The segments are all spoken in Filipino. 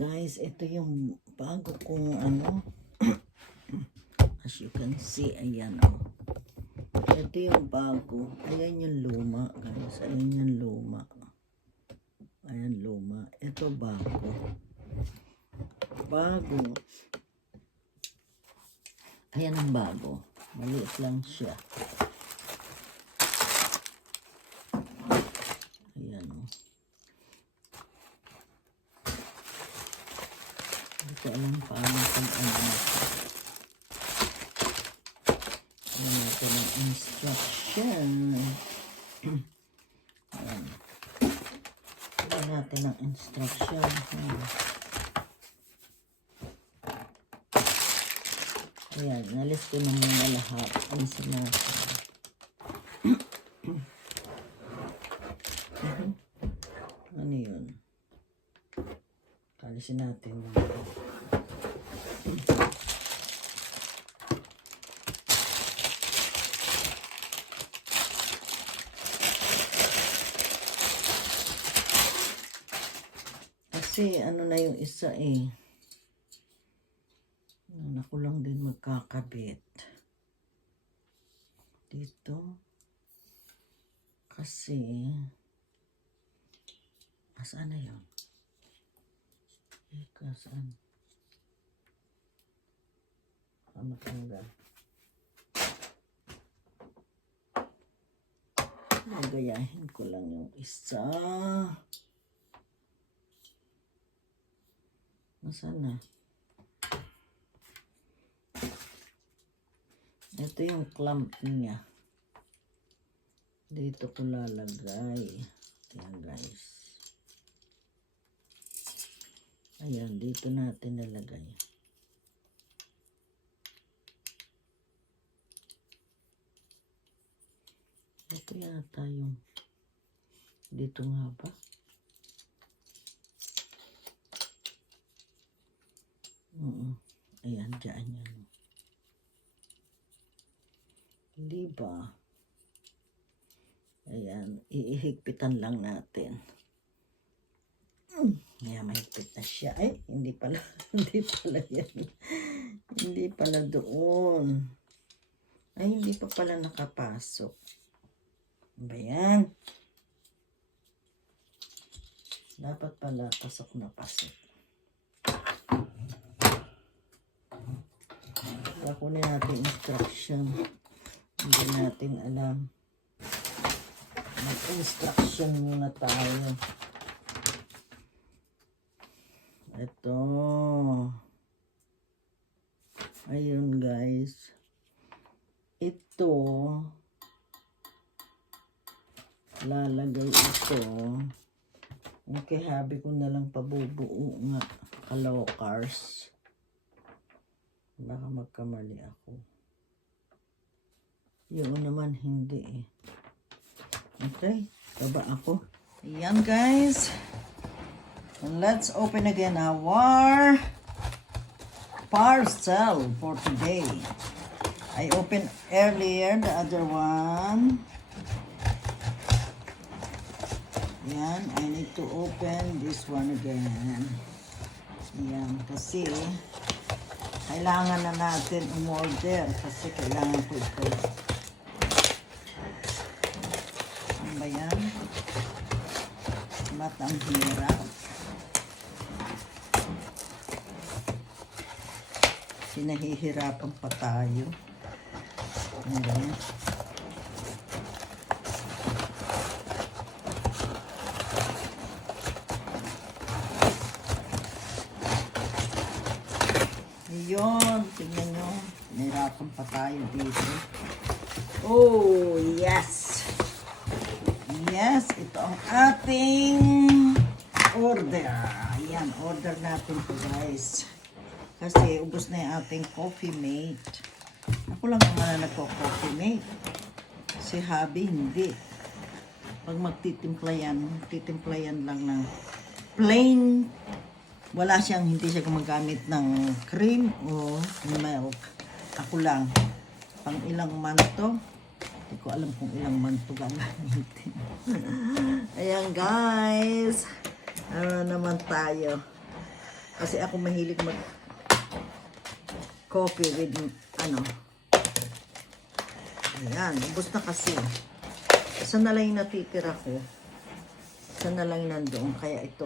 Guys, ito yung bago kong as you can see, ayan ito yung bago, ayan yung luma guys, ayan yung luma, ayan luma, ito bago, ayan ang bago, maliit lang siya, ayan hindi ko alam paano ayan natin ang instruction. Ayan natin ang instruction. Ayan, nalis ko na muna lahat ang sinasabi. Ano yun? Kalisin natin yun. Kasi ano na yung isa ako lang din magkakabit dito kasi saan na yun? Saan? Matanggal. Magayahin ko lang yung isa. Nasaan na? Ito yung clamp niya. Dito ko lalagay. Ayan guys. Ayan, dito natin lalagay. Ito yata yung dito nga ba? Ayan, dyan yan. Diba? Ayan, iihigpitan lang natin. Ayan, mahigpit na siya. Ay, hindi pala. Hindi pala yan. Hindi pala doon. Ay, hindi pa pala nakapasok. Ba yan? Dapat pala pasok na pasok. Kunin natin instruction. Hindi natin alam. Mag-instruction muna tayo. Ito. Ayun guys. Ito. Lalagay ito. Okay, habi ko na lang pabubuo nga. Kalokars. Baka magkamali ako. Yun naman hindi Okay, baba ako. Ayan guys. And let's open again our parcel for today. I opened earlier the other one. Ayan, I need to open this one again. Ayan, kasi kailangan na natin umorder kasi kailangan ko ito. Ano ba yan? Matang hirap. Sinahihirapan pa tayo. Ano ba yan? Yun, tingnan nyo. Nahirapan pa tayo dito. Oh, yes! Yes, ito ang ating order. Ayan, order natin to guys. Kasi ubos na yung ating coffee mate. Ako lang naman na nagko-coffee mate. Si hubby, hindi. Pag magtitimpla yan lang ng plain. Hindi siya gumagamit ng cream o milk. Ako lang. Pang ilang month to. Hindi ko alam kung ilang month to gagamitin. Ayan guys. Ano naman tayo. Kasi ako mahilig mag coffee with ano. Ayan, ubos na kasi. Isa na lang yung natitira ko. Isa na lang nandoon. Kaya ito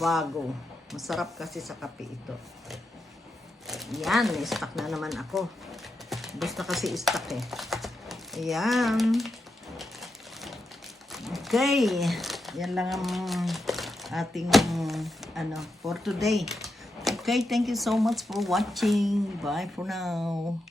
bago. Masarap kasi sa kape ito. Ayan, may stock na naman ako. Ubos na kasi stock Ayan. Okay. Yan lang ang ating for today. Okay, thank you so much for watching. Bye for now.